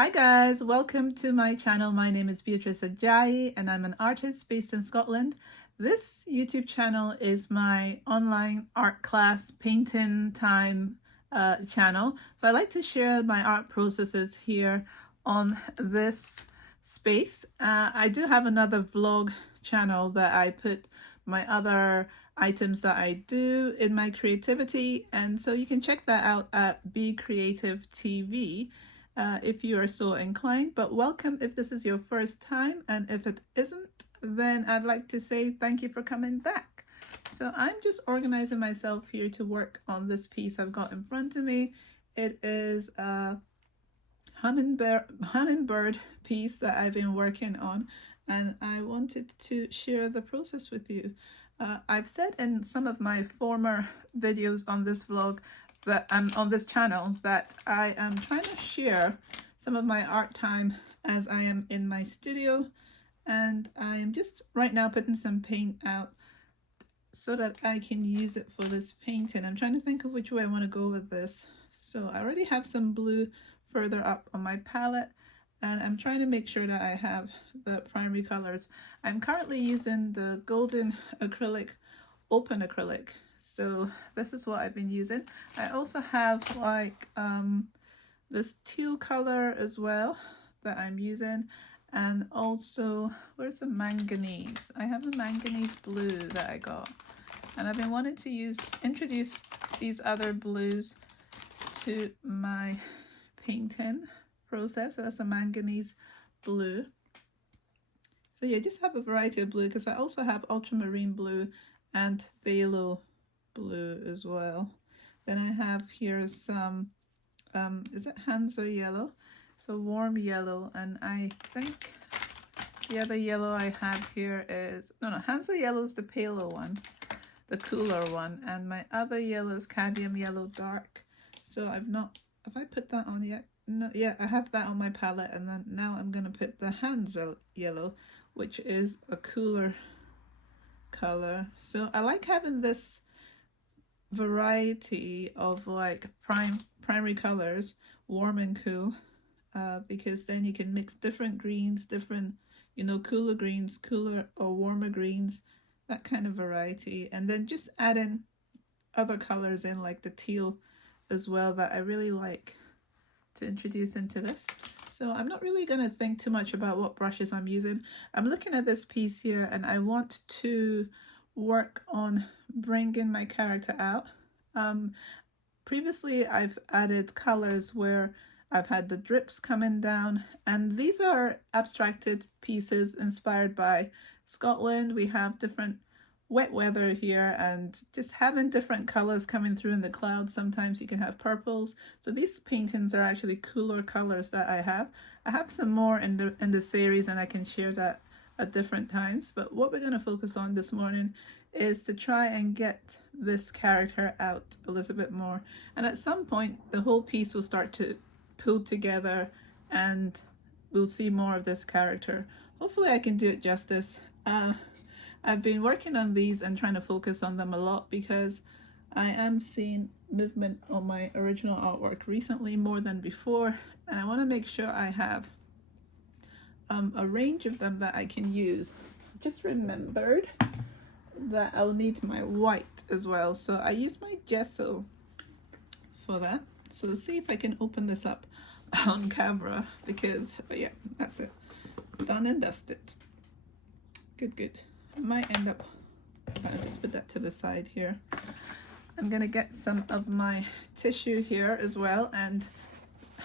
Hi guys, welcome to my channel. My name is Beatrice Ajayi and I'm an artist based in Scotland. This YouTube channel is my online art class painting time channel. So I like to share my art processes here on this space. I do have another vlog channel that I put my other items that I do in my creativity, and so you can check that out at Be Creative TV. If you are so inclined. But welcome if this is your first time, and if it isn't, then I'd like to say thank you for coming back. So I'm just organizing myself here to work on this piece I've got in front of me. It is a hummingbird piece that I've been working on, and I wanted to share the process with you. I've said in some of my former videos on this vlog that I'm on this channel that I am trying to share some of my art time as I am in my studio, and I am just right now putting some paint out so that I can use it for this painting. I'm trying to think of which way I want to go with this. So I already have some blue further up on my palette, and I'm trying to make sure that I have the primary colors. I'm currently using the golden acrylic, open acrylic. So this is what I've been using. I also have like this teal color as well that I'm using, and also where's the manganese? I have a manganese blue that I got, and I've been wanting to introduce these other blues to my painting process. So that's a manganese blue. So yeah, just have a variety of blue because I also have ultramarine blue and phthalo blue as well. Then I have here some is it Hansa yellow? So warm yellow, and I think the other yellow I have here is no Hansa yellow is the paler one, the cooler one, and my other yellow is cadmium yellow dark. So have I put that on yet? No, yeah, I have that on my palette, and then now I'm gonna put the Hansa yellow, which is a cooler color. So I like having this variety of like primary colors, warm and cool, because then you can mix different greens, different, cooler greens, cooler or warmer greens, that kind of variety, and then just add in other colors in like the teal as well that I really like to introduce into this. So I'm not really going to think too much about what brushes I'm using. I'm looking at this piece here and I want to work on bringing my character out. Previously I've added colors where I've had the drips coming down, and these are abstracted pieces inspired by Scotland. We have different wet weather here, and just having different colors coming through in the clouds. Sometimes you can have purples. So these paintings are actually cooler colors that I have. I have some more in the series, and I can share that at different times. But what we're going to focus on this morning is to try and get this character out a little bit more. And at some point, the whole piece will start to pull together, and we'll see more of this character. Hopefully I can do it justice. I've been working on these and trying to focus on them a lot because I am seeing movement on my original artwork recently more than before, and I want to make sure I have a range of them that I can use. Just remembered that I'll need my white as well, so I use my gesso for that. So see if I can open this up on camera, because yeah, that's it, done and dusted. Good. I might end up, I'll just put that to the side here. I'm gonna get some of my tissue here as well and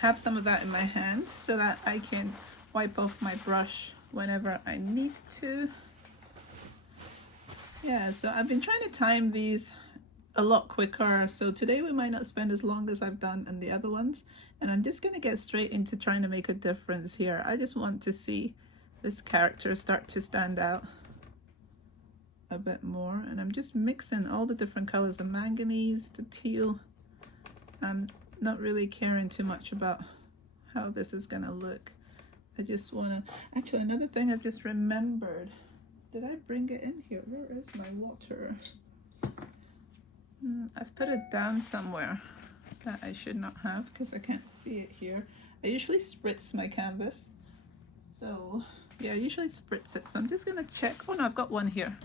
have some of that in my hand so that I can wipe off my brush whenever I need to. Yeah, so I've been trying to time these a lot quicker, so today we might not spend as long as I've done in the other ones, and I'm just going to get straight into trying to make a difference here. I just want to see this character start to stand out a bit more, and I'm just mixing all the different colors, the manganese, the teal. I'm not really caring too much about how this is going to look. I just want to, actually another thing I've just remembered, did I bring it in here? Where is my water? I've put it down somewhere that I should not have because I can't see it here. I usually spritz my canvas. So yeah, I usually spritz it. So I'm just gonna check. Oh no, I've got one here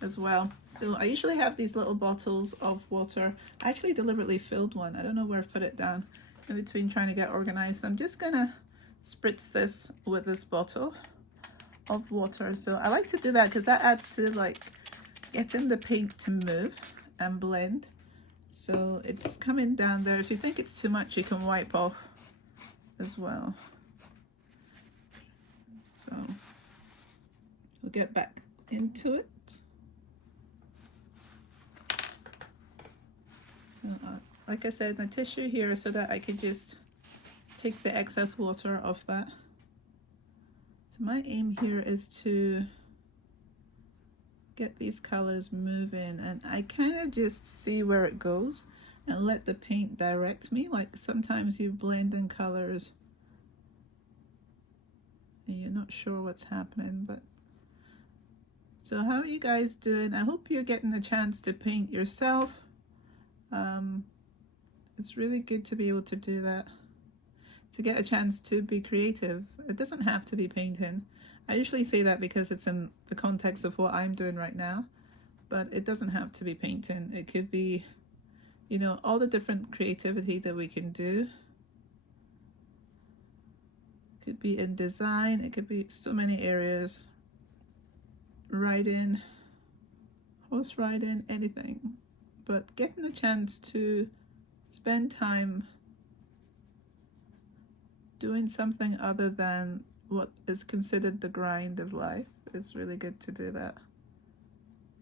as well. So I usually have these little bottles of water. I actually deliberately filled one. I don't know where I put it down in between trying to get organized. So I'm just gonna spritz this with this bottle of water. So I like to do that because that adds to like getting the paint to move and blend. So it's coming down there. If you think it's too much, you can wipe off as well. So we'll get back into it. So like I said, my tissue here so that I could just take the excess water off that. So my aim here is to get these colors moving, and I kind of just see where it goes and let the paint direct me. Like sometimes you blend in colors and you're not sure what's happening. But so how are you guys doing? I hope you're getting a chance to paint yourself. It's really good to be able to do that, to get a chance to be creative. It doesn't have to be painting. I usually say that because it's in the context of what I'm doing right now, but it doesn't have to be painting. It could be, you know, all the different creativity that we can do. It could be in design, it could be so many areas. Writing, horse riding, anything. But getting a chance to spend time doing something other than what is considered the grind of life is really good to do that.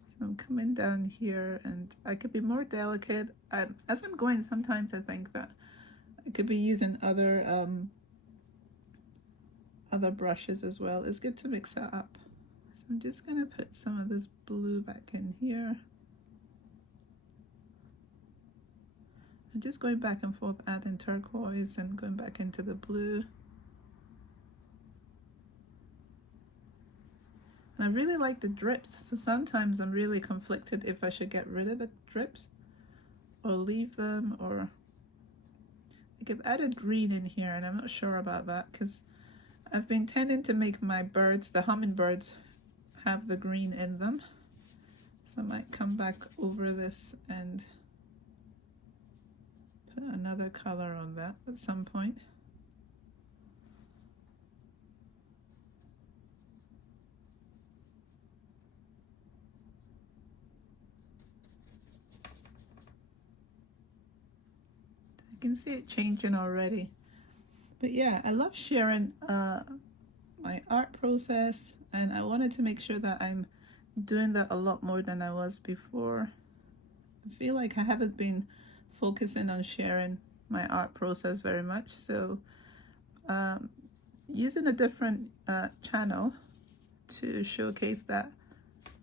So I'm coming down here, and I could be more delicate. As I'm going, sometimes I think that I could be using other brushes as well. It's good to mix that up. So I'm just gonna put some of this blue back in here. I'm just going back and forth, adding turquoise and going back into the blue. And I really like the drips, so sometimes I'm really conflicted if I should get rid of the drips or leave them, or like I've added green in here and I'm not sure about that because I've been tending to make my birds, the hummingbirds, have the green in them. So I might come back over this and put another color on that at some point. You can see it changing already. But yeah, I love sharing my art process, and I wanted to make sure that I'm doing that a lot more than I was before. I feel like I haven't been focusing on sharing my art process very much, so using a different channel to showcase that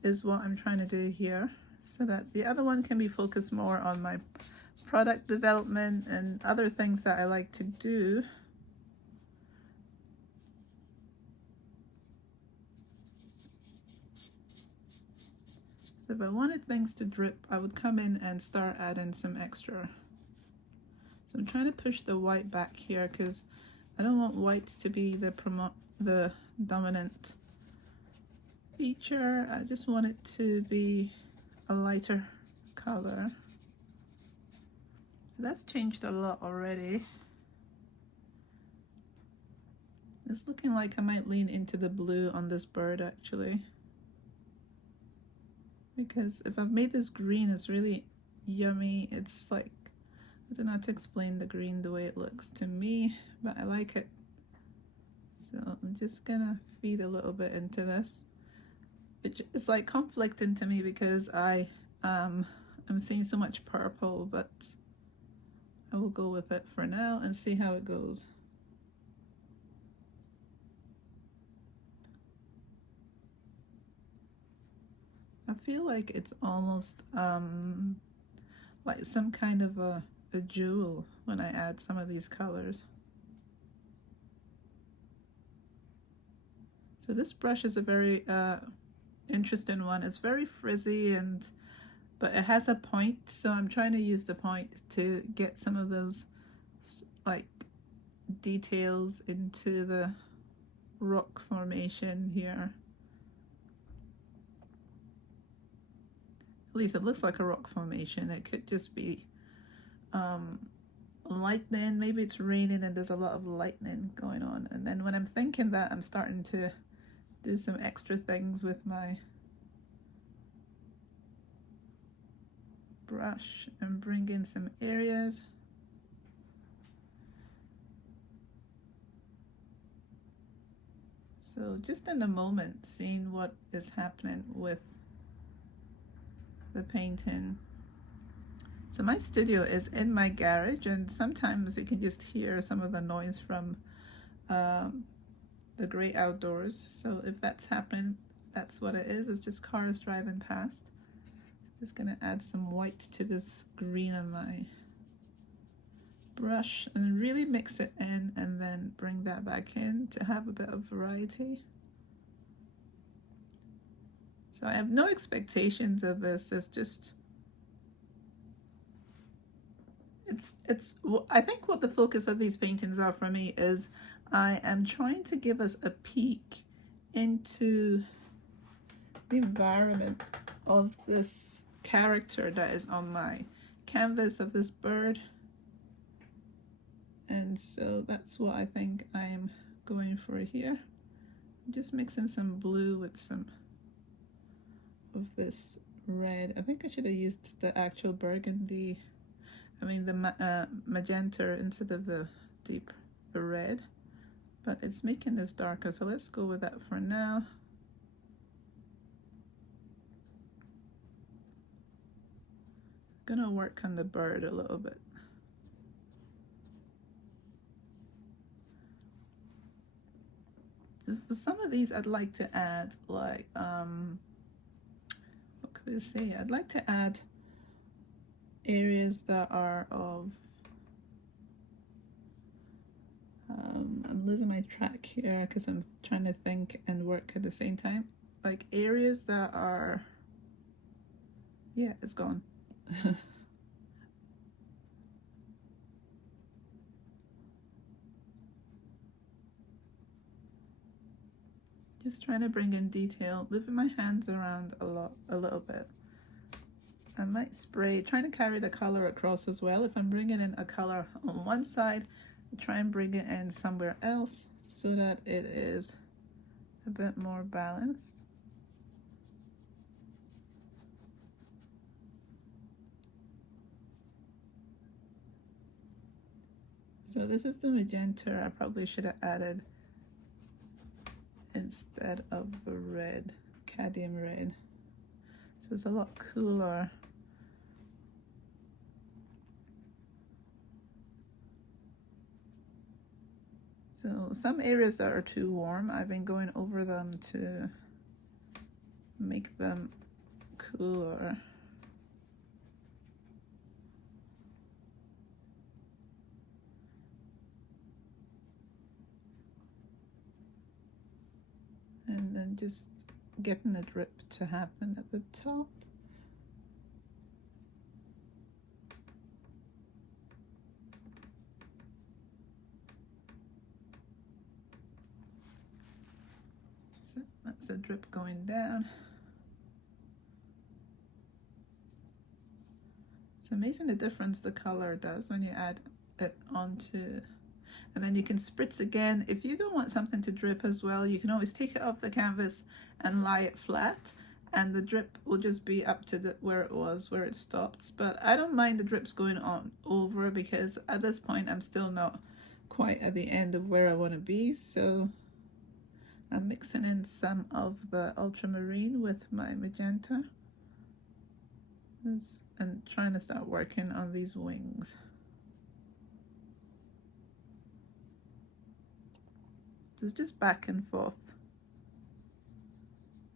is what I'm trying to do here, so that the other one can be focused more on my product development and other things that I like to do. So if I wanted things to drip, I would come in and start adding some extra. So I'm trying to push the white back here because I don't want white to be the dominant feature. I just want it to be a lighter color. So that's changed a lot already. It's looking like I might lean into the blue on this bird actually. Because if I've made this green, it's really yummy. It's like, I don't know how to explain the green the way it looks to me, but I like it. So I'm just gonna feed a little bit into this. It's like conflicting to me because I'm seeing so much purple, but I will go with it for now and see how it goes. I feel like it's almost like some kind of a jewel when I add some of these colors. So this brush is a very interesting one. It's very frizzy, but it has a point, so I'm trying to use the point to get some of those like details into the rock formation here. At least it looks like a rock formation. It could just be lightning. Maybe it's raining and there's a lot of lightning going on. And then when I'm thinking that, I'm starting to do some extra things with my brush and bring in some areas. So just in the moment, seeing what is happening with the painting. So my studio is in my garage, and sometimes you can just hear some of the noise from the great outdoors. So if that's happening, that's what it is. It's just cars driving past. So just gonna add some white to this green on my brush and really mix it in, and then bring that back in to have a bit of variety. So I have no expectations of this. It's just, I think what the focus of these paintings are for me is I am trying to give us a peek into the environment of this character that is on my canvas of this bird. And so that's what I think I'm going for here. I'm just mixing some blue with some of this red. I think I should have used the actual burgundy, the magenta instead of the red, but it's making this darker, so let's go with that for now. I'm gonna work on the bird a little bit. So for some of these, I'd like to add like, what could I say? I'd like to add areas that are of, I'm losing my track here because I'm trying to think and work at the same time. Like areas that are, yeah, it's gone. Just trying to bring in detail, moving my hands around a little bit. I might spray, trying to carry the color across as well. If I'm bringing in a color on one side, I try and bring it in somewhere else so that it is a bit more balanced. So this is the magenta I probably should have added instead of the red, cadmium red. So it's a lot cooler. So some areas that are too warm, I've been going over them to make them cooler. And then just getting the drip to happen at the top. So that's a drip going down. It's amazing the difference the color does when you add it onto, and then you can spritz again. If you don't want something to drip as well, you can always take it off the canvas and lie it flat, and the drip will just be up to where it was, where it stopped. But I don't mind the drips going on over, because at this point I'm still not quite at the end of where I want to be. So I'm mixing in some of the ultramarine with my magenta and trying to start working on these wings. So it's just back and forth.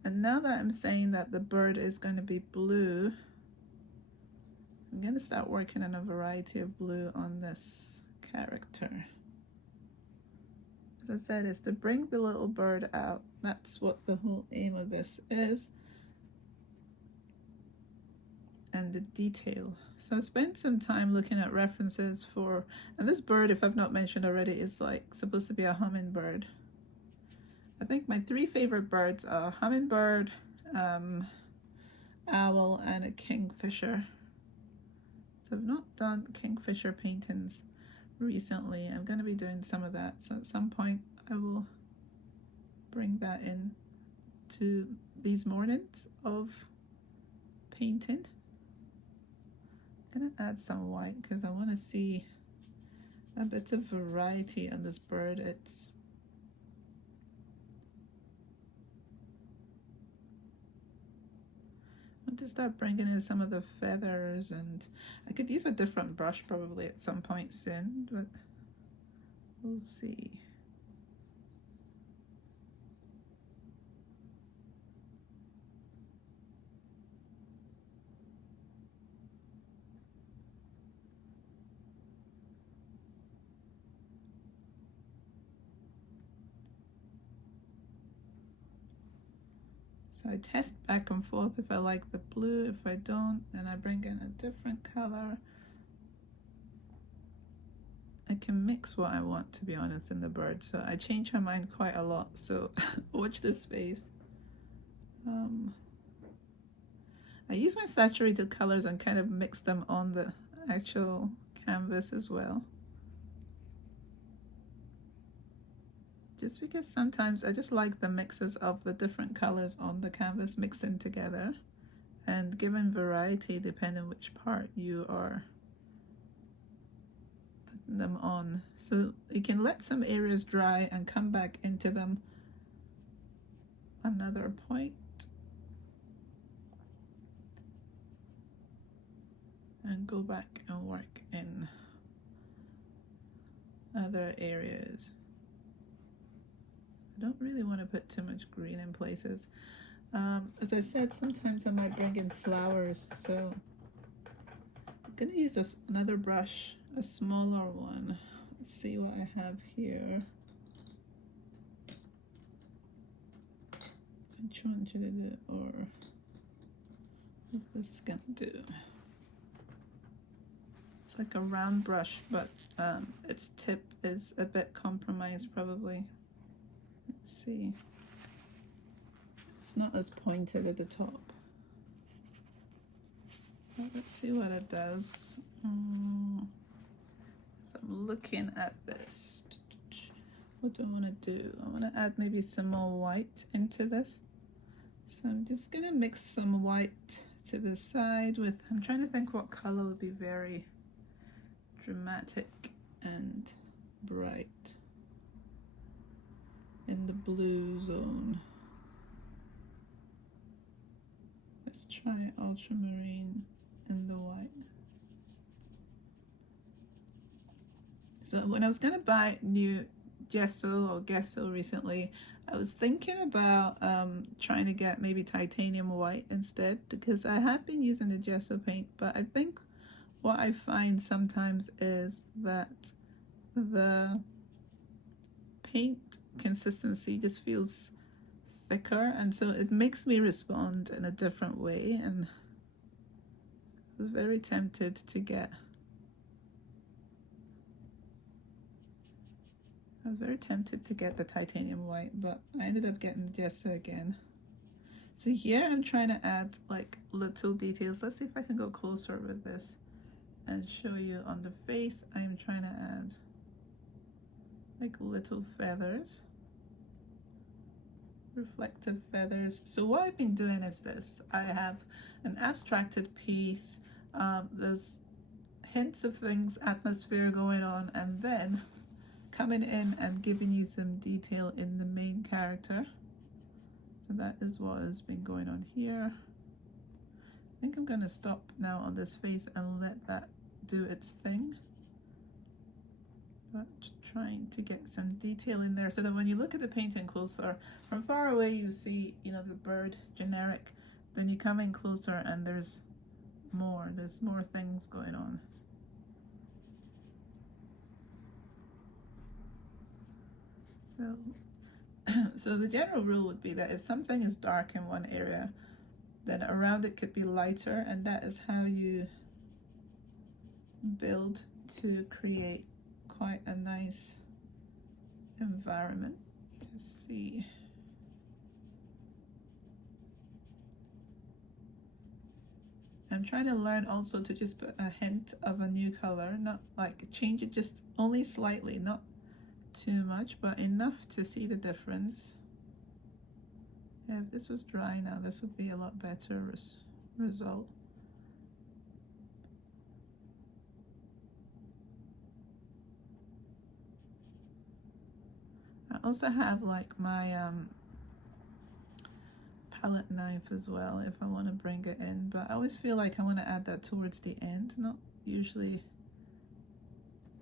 And now that I'm saying that the bird is going to be blue, I'm going to start working on a variety of blue on this character. As I said, is to bring the little bird out. That's what the whole aim of this is. And the detail So I spent some time looking at references for, and this bird, if I've not mentioned already, is like supposed to be a hummingbird. I think my three favorite birds are hummingbird, owl, and a kingfisher. So I've not done kingfisher paintings recently. I'm going to be doing some of that. So at some point I will bring that in to these mornings of painting. I'm going to add some white because I want to see a bit of variety on this bird. It's I want to start bringing in some of the feathers, and I could use a different brush probably at some point soon, but we'll see. So I test back and forth if I like the blue. If I don't, then I bring in a different color. I can mix what I want, to be honest, in the bird. So I change my mind quite a lot. So watch this space. I use my saturated colors and kind of mix them on the actual canvas as well. Just because sometimes I just like the mixes of the different colors on the canvas mixing together and giving variety depending which part you are putting them on. So you can let some areas dry and come back into them another point. And go back and work in other areas. I don't really want to put too much green in places. As I said, sometimes I might bring in flowers, so I'm going to use another brush, a smaller one. Let's see what I have here. Which one should I do, or what's this going to do? It's like a round brush, but its tip is a bit compromised probably. Let's see. It's not as pointed at the top. But let's see what it does. So I'm looking at this. What do I want to do? I want to add maybe some more white into this. So I'm just going to mix some white to the side with, I'm trying to think what color would be very dramatic and bright in the blue zone. Let's try ultramarine and the white. So when I was going to buy new gesso recently, I was thinking about trying to get maybe titanium white instead, because I have been using the gesso paint, but I think what I find sometimes is that the paint consistency just feels thicker, and so it makes me respond in a different way, and I was very tempted to get the titanium white, but I ended up getting gesso again. So here I'm trying to add like little details. Let's see if I can go closer with this and show you on the face. I'm trying to add like little feathers, reflective feathers. So what I've been doing is this. I have an abstracted piece, there's hints of things, atmosphere going on, and then coming in and giving you some detail in the main character. So that is what has been going on here. I think I'm going to stop now on this face and let that do its thing. But trying to get some detail in there so that when you look at the painting closer, from far away you see, you know, the bird generic, then you come in closer and there's more things going on. So the general rule would be that if something is dark in one area, then around it could be lighter, and that is how you build to create quite a nice environment to see. I'm trying to learn also to just put a hint of a new color, not like change it just only slightly, not too much, but enough to see the difference. Yeah, if this was dry now, this would be a lot better result. I also have like my palette knife as well if I want to bring it in, but I always feel like I want to add that towards the end, not usually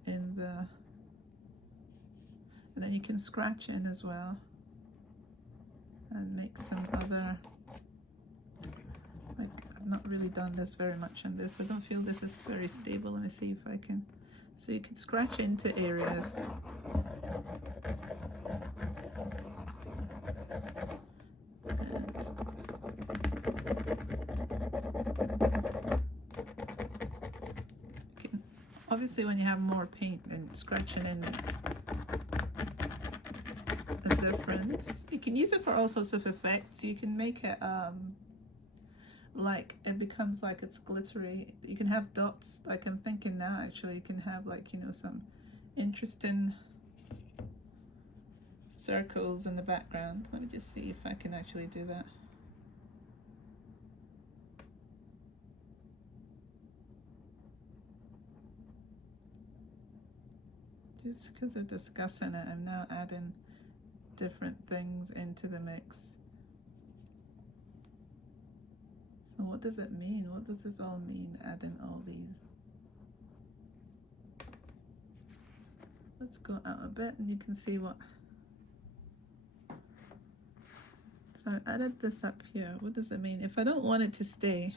in the, and then you can scratch in as well and make some other, like I've not really done this very much on this. I don't feel this is very stable. Let me see if I can, so you can scratch into areas. Obviously when you have more paint and scratching in it's a difference. You can use it for all sorts of effects. You can make it like it becomes like it's glittery. You can have dots, like I'm thinking now actually you can have like, you know, some interesting circles in the background. Let me just see if I can actually do that. Just because of discussing it, I'm now adding different things into the mix. So what does it mean? What does this all mean, adding all these? Let's go out a bit and you can see what. So I added this up here. What does it mean? If I don't want it to stay,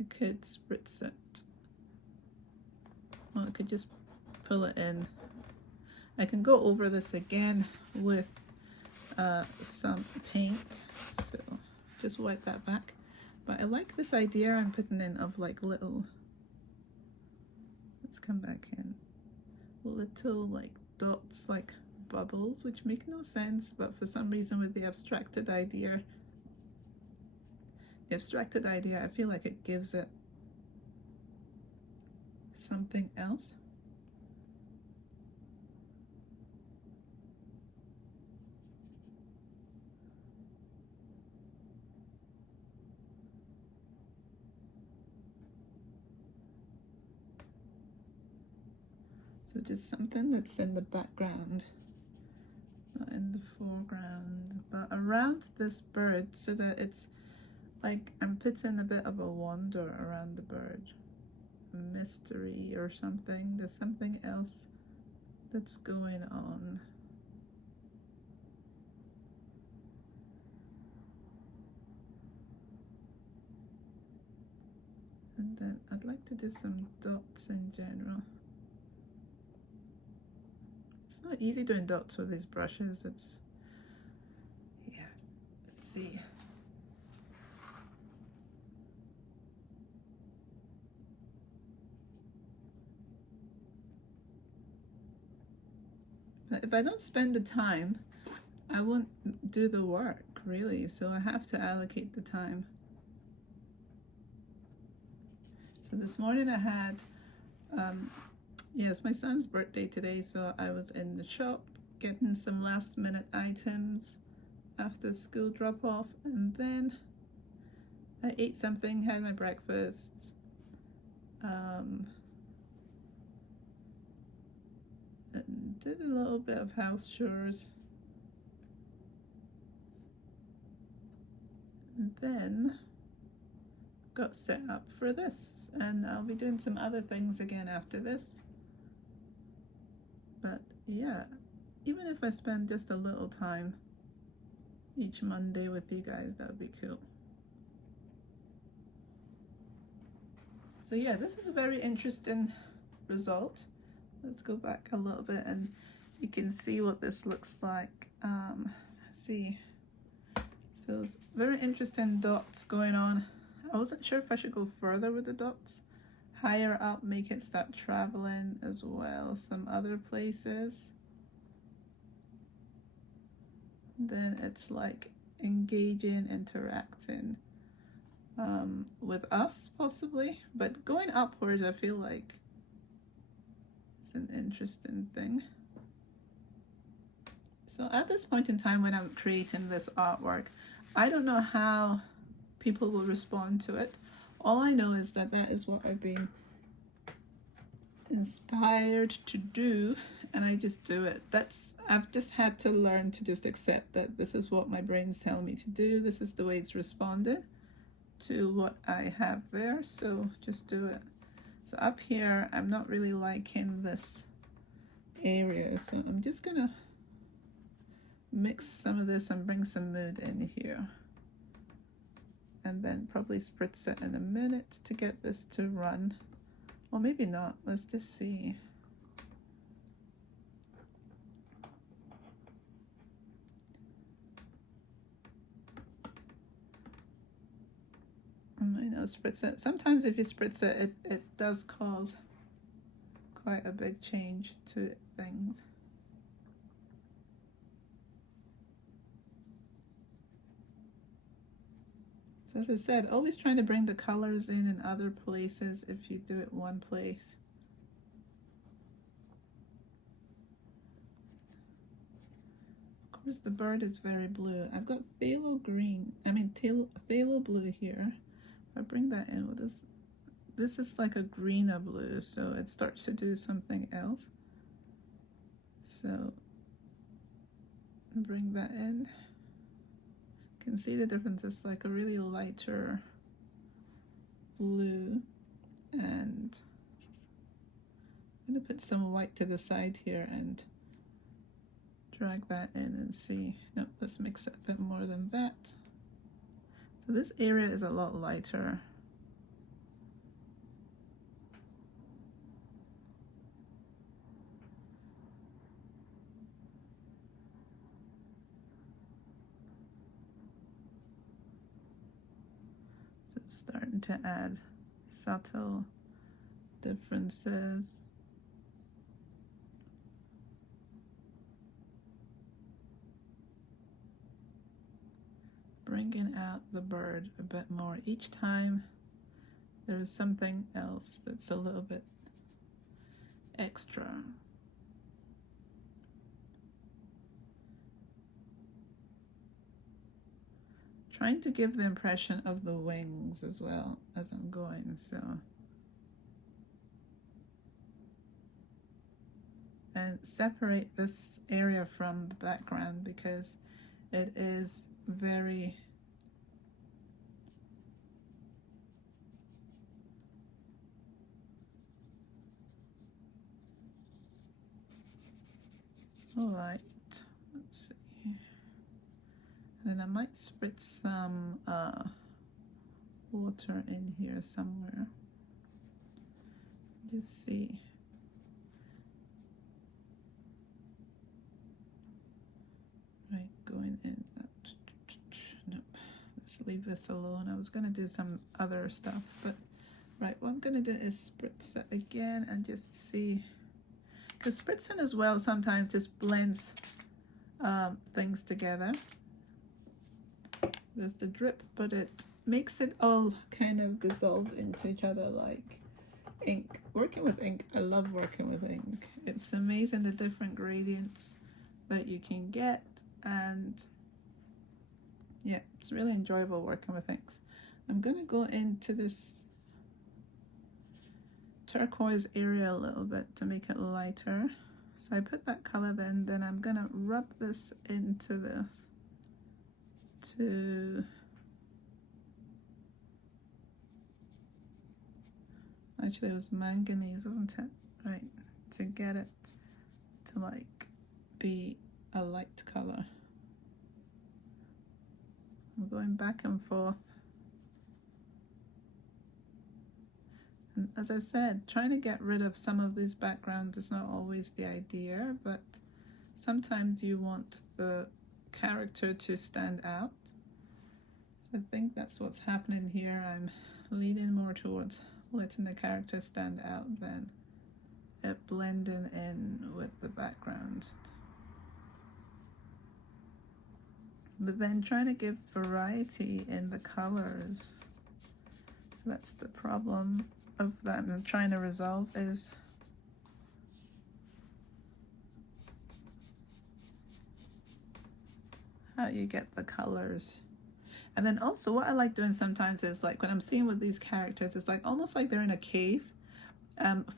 I could spritz it. Well, I could just pull it in. I can go over this again with some paint. So just wipe that back. But I like this idea I'm putting in of like little, let's come back in, little like dots, like bubbles, which make no sense, but for some reason with the abstracted idea, I feel like it gives it something else. So just something that's in the background, not in the foreground, but around this bird, so that it's like I'm putting a bit of a wonder around the bird, a mystery or something. There's something else that's going on. And then I'd like to do some dots in general. It's not easy doing dots with these brushes. It's, yeah, let's see. But if I don't spend the time, I won't do the work, really. So I have to allocate the time. So this morning I had, it's my son's birthday today, so I was in the shop getting some last minute items after school drop off, and then I ate something, had my breakfast, and did a little bit of house chores, and then got set up for this, and I'll be doing some other things again after this. But yeah, even if I spend just a little time each Monday with you guys, that would be cool. So yeah, this is a very interesting result. Let's go back a little bit and you can see what this looks like. Let's see. So it's very interesting dots going on. I wasn't sure if I should go further with the dots, higher up, make it start traveling as well, some other places. Then it's like engaging, interacting with us possibly, but going upwards I feel like it's an interesting thing. So at this point in time when I'm creating this artwork, I don't know how people will respond to it. All I know is that that is what I've been inspired to do, and I just do it. I've just had to learn to just accept that this is what my brain's telling me to do. This is the way it's responded to what I have there, so just do it. So up here, I'm not really liking this area, so I'm just gonna mix some of this and bring some mood in here. And then probably spritz it in a minute to get this to run. Or maybe not, let's just see. I might not spritz it. Sometimes if you spritz it, it does cause quite a big change to things. So as I said, always trying to bring the colors in other places if you do it one place. Of course the bird is very blue. I've got phthalo blue here. If I bring that in with this is like a greener blue, so it starts to do something else. So bring that in. You can see the difference. It's like a really lighter blue, and I'm gonna put some white to the side here and drag that in and see. Nope, let's mix it a bit more than that. So this area is a lot lighter. So it's starting to add subtle differences. Bringing out the bird a bit more. Each time there's something else that's a little bit extra. Trying to give the impression of the wings as well as I'm going, so. And separate this area from the background because it is very light. Let's see. And then I might spritz some water in here somewhere. Just see. Right, going in. Nope. Let's leave this alone. I was going to do some other stuff, but right, what I'm going to do is spritz it again and just see. Because spritzing as well sometimes just blends things together. There's the drip, but it makes it all kind of dissolve into each other like ink. Working with ink, I love working with ink. It's amazing the different gradients that you can get, and yeah, it's really enjoyable working with inks. I'm going to go into this turquoise area a little bit to make it lighter. So I put that color then I'm going to rub this into this to actually it was manganese, wasn't it? Right, to get it to like be a light color. I'm going back and forth. And as I said, trying to get rid of some of these backgrounds is not always the idea, but sometimes you want the character to stand out. So I think that's what's happening here. I'm leaning more towards letting the character stand out than it blending in with the background. But then trying to give variety in the colors. So that's the problem of that I'm trying to resolve, is how you get the colors. And then also what I like doing sometimes is, like when I'm seeing with these characters, it's like almost like they're in a cave,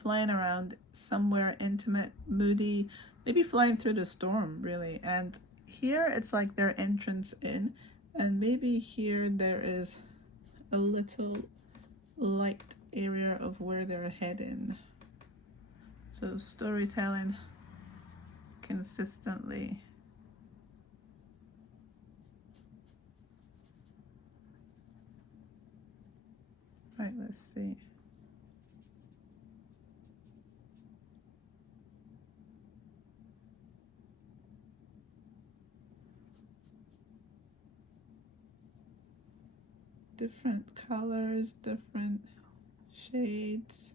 flying around somewhere intimate, moody, maybe flying through the storm really. And here it's like their entrance in, and maybe here there is a little light area of where they're heading. So storytelling consistently. Right, let's see. Different colors, different shades.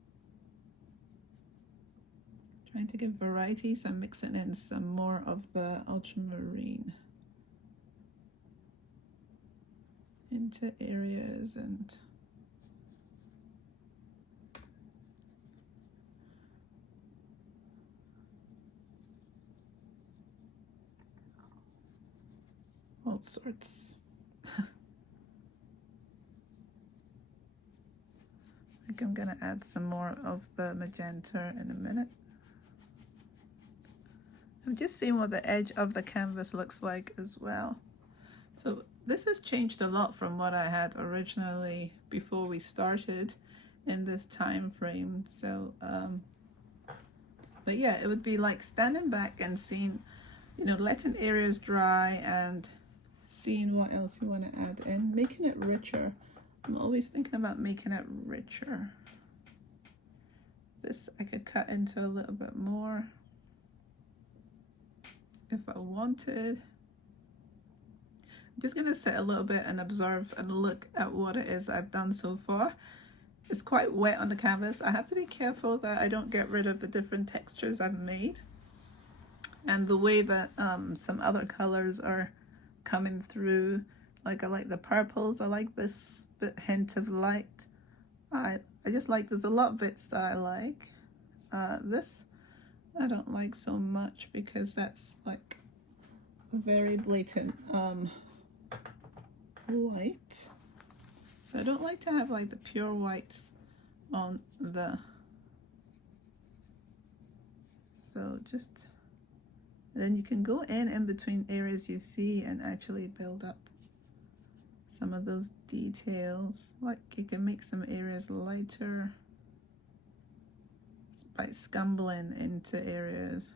Trying to give variety, so I'm mixing in some more of the ultramarine into areas, and all sorts. I think I'm gonna add some more of the magenta in a minute. I'm just seeing what the edge of the canvas looks like as well. So this has changed a lot from what I had originally before we started in this time frame. So but yeah, it would be like standing back and seeing, you know, letting areas dry and seeing what else you want to add in, making it richer. I'm always thinking about making it richer. This I could cut into a little bit more if I wanted. I'm just gonna sit a little bit and observe and look at what it is I've done so far. It's quite wet on the canvas. I have to be careful that I don't get rid of the different textures I've made and the way that some other colors are coming through. Like I like the purples, I like this bit hint of light. I just like, there's a lot of bits that I like. This I don't like so much because that's like very blatant white. So I don't like to have like the pure whites on the, so just, then you can go in between areas you see and actually build up some of those details. Like you can make some areas lighter by scumbling into areas.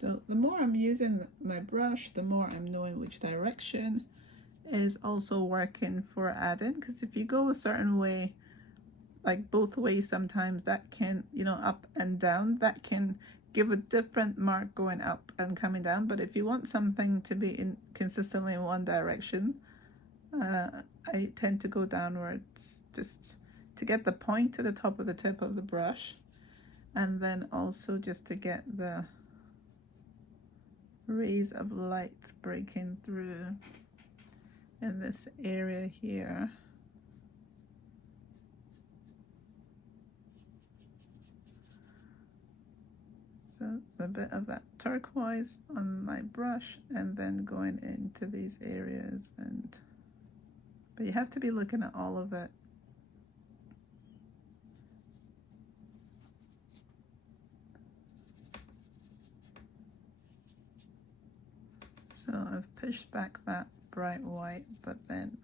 So the more I'm using my brush, the more I'm knowing which direction is also working for adding, because if you go a certain way, like both ways, sometimes that can, you know, up and down, that can give a different mark going up and coming down. But if you want something to be in consistently in one direction, I tend to go downwards just to get the point to the top of the tip of the brush, and then also just to get the rays of light breaking through in this area here. So it's a bit of that turquoise on my brush and then going into these areas, and but you have to be looking at all of it. So I've pushed back that bright white, but then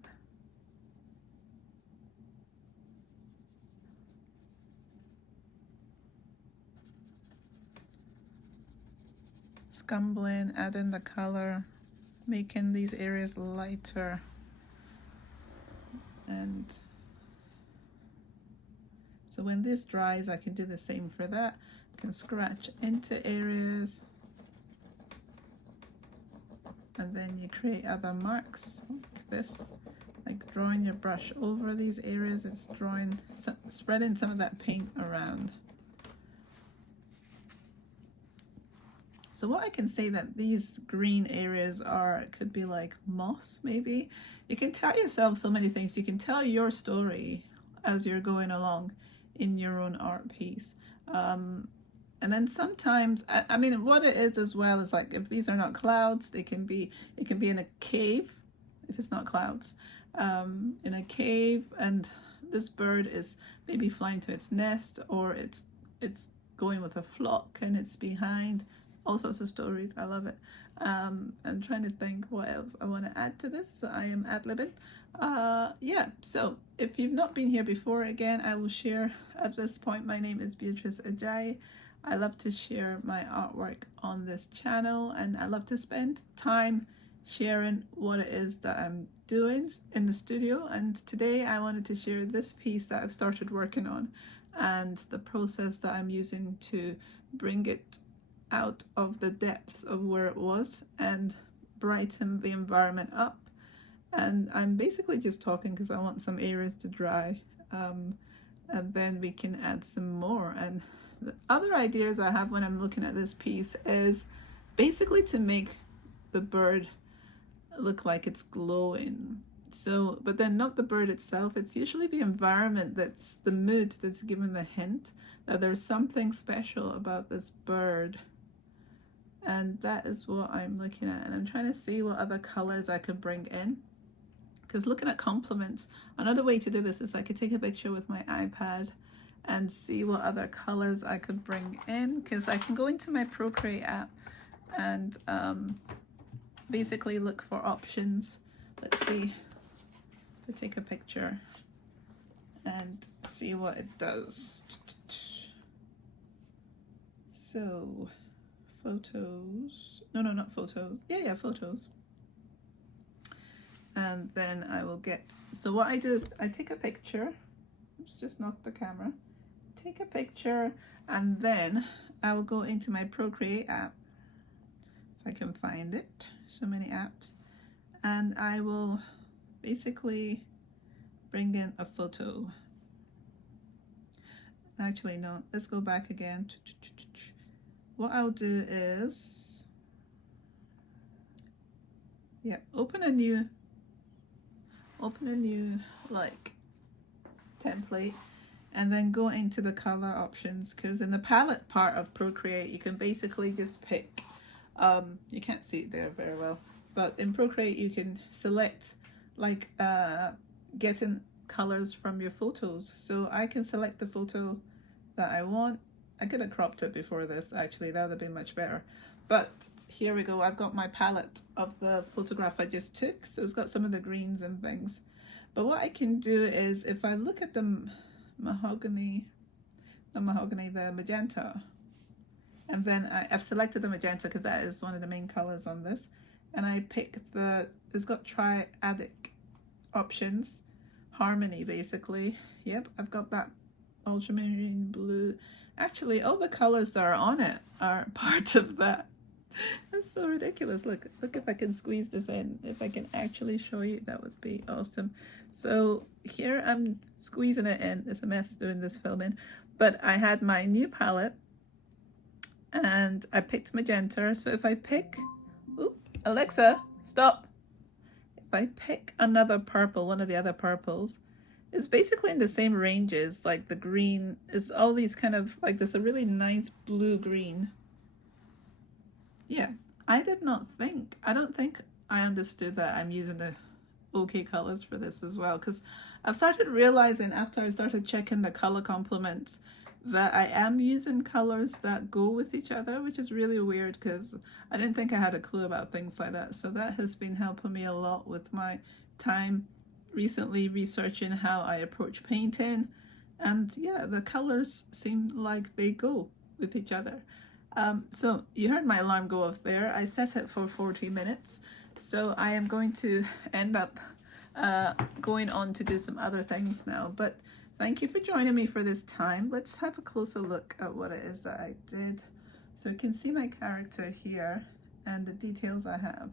scumbling, adding the color, making these areas lighter, and So when this dries, I can do the same for that. I can scratch into areas, and then you create other marks like this, like drawing your brush over these areas. It's drawing, spreading some of that paint around. So what I can say that these green areas are, it could be like moss maybe. You can tell yourself so many things. You can tell your story as you're going along in your own art piece. And then sometimes, I mean, what it is as well is like, if these are not clouds, it can be in a cave, if it's not clouds, in a cave, and this bird is maybe flying to its nest, or it's going with a flock and it's behind. All sorts of stories. I love it. I'm trying to think what else I want to add to this. I am ad-libbing. Yeah, so if you've not been here before, again, I will share at this point. My name is Beatrice Ajayi. I love to share my artwork on this channel, and I love to spend time sharing what it is that I'm doing in the studio. And today I wanted to share this piece that I've started working on and the process that I'm using to bring it out of the depths of where it was and brighten the environment up. And I'm basically just talking because I want some areas to dry, and then we can add some more. And the other ideas I have when I'm looking at this piece is basically to make the bird look like it's glowing. So, but then not the bird itself, it's usually the environment, that's the mood that's given the hint that there's something special about this bird. And that is what I'm looking at, and I'm trying to see what other colors I could bring in, because looking at complements, another way to do this is I could take a picture with my iPad and see what other colors I could bring in, because I can go into my Procreate app and basically look for options. Let's see, to take a picture and see what it does. So photos, no, not photos, yeah, photos. And then I will get, so what I do is I take a picture, oops, just knocked the camera, take a picture, and then I will go into my Procreate app, if I can find it, so many apps, and I will basically bring in a photo. Actually, no, let's go back again. What I'll do is, yeah, open a new like template, and then go into the color options, because in the palette part of Procreate you can basically just pick, you can't see it there very well, but in Procreate you can select like getting colors from your photos. So I can select the photo that I want. I could have cropped it before this, actually, that would have been much better. But here we go, I've got my palette of the photograph I just took, so it's got some of the greens and things. But what I can do is, if I look at the the magenta, and then I've selected the magenta because that is one of the main colors on this, and I pick it's got triadic options, harmony basically. Yep, I've got that ultramarine blue. Actually, all the colors that are on it are part of that. That's so ridiculous. Look if I can squeeze this in. If I can actually show you, that would be awesome. So here I'm squeezing it in. It's a mess doing this filming. But I had my new palette and I picked magenta. So if I pick, Alexa, stop. If I pick another purple, one of the other purples, it's basically in the same ranges, like the green is all these kind of like this, a really nice blue green. Yeah, I don't think I understood that I'm using the okay colors for this as well, because I've started realizing after I started checking the color complements that I am using colors that go with each other, which is really weird because I didn't think I had a clue about things like that. So that has been helping me a lot with my time recently researching how I approach painting, and yeah, the colors seem like they go with each other. So you heard my alarm go off there. I set it for 40 minutes, so I am going to end up going on to do some other things now. But thank you for joining me for this time. Let's have a closer look at what it is that I did. So you can see my character here and the details I have.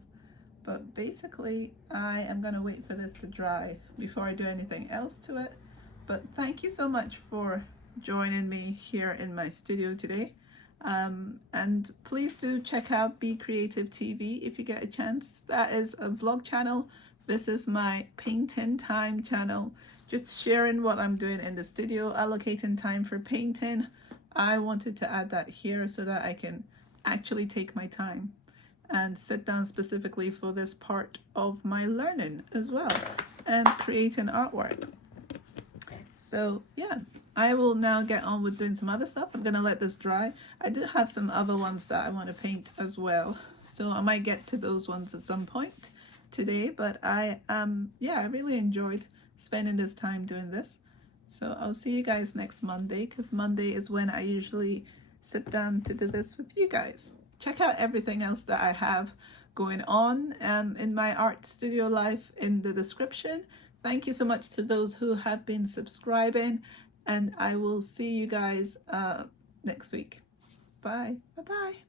But basically, I am going to wait for this to dry before I do anything else to it. But thank you so much for joining me here in my studio today. And please do check out Be Creative TV if you get a chance. That is a vlog channel. This is my painting time channel. Just sharing what I'm doing in the studio, allocating time for painting. I wanted to add that here so that I can actually take my time and sit down specifically for this part of my learning as well and creating artwork. So yeah, I will now get on with doing some other stuff. I'm gonna let this dry. I do have some other ones that I want to paint as well, so I might get to those ones at some point today. But I really enjoyed spending this time doing this. So I'll see you guys next Monday, because Monday is when I usually sit down to do this with you guys. Check out everything else that I have going on in my art studio life in the description. Thank you so much to those who have been subscribing, and I will see you guys next week. Bye. Bye-bye.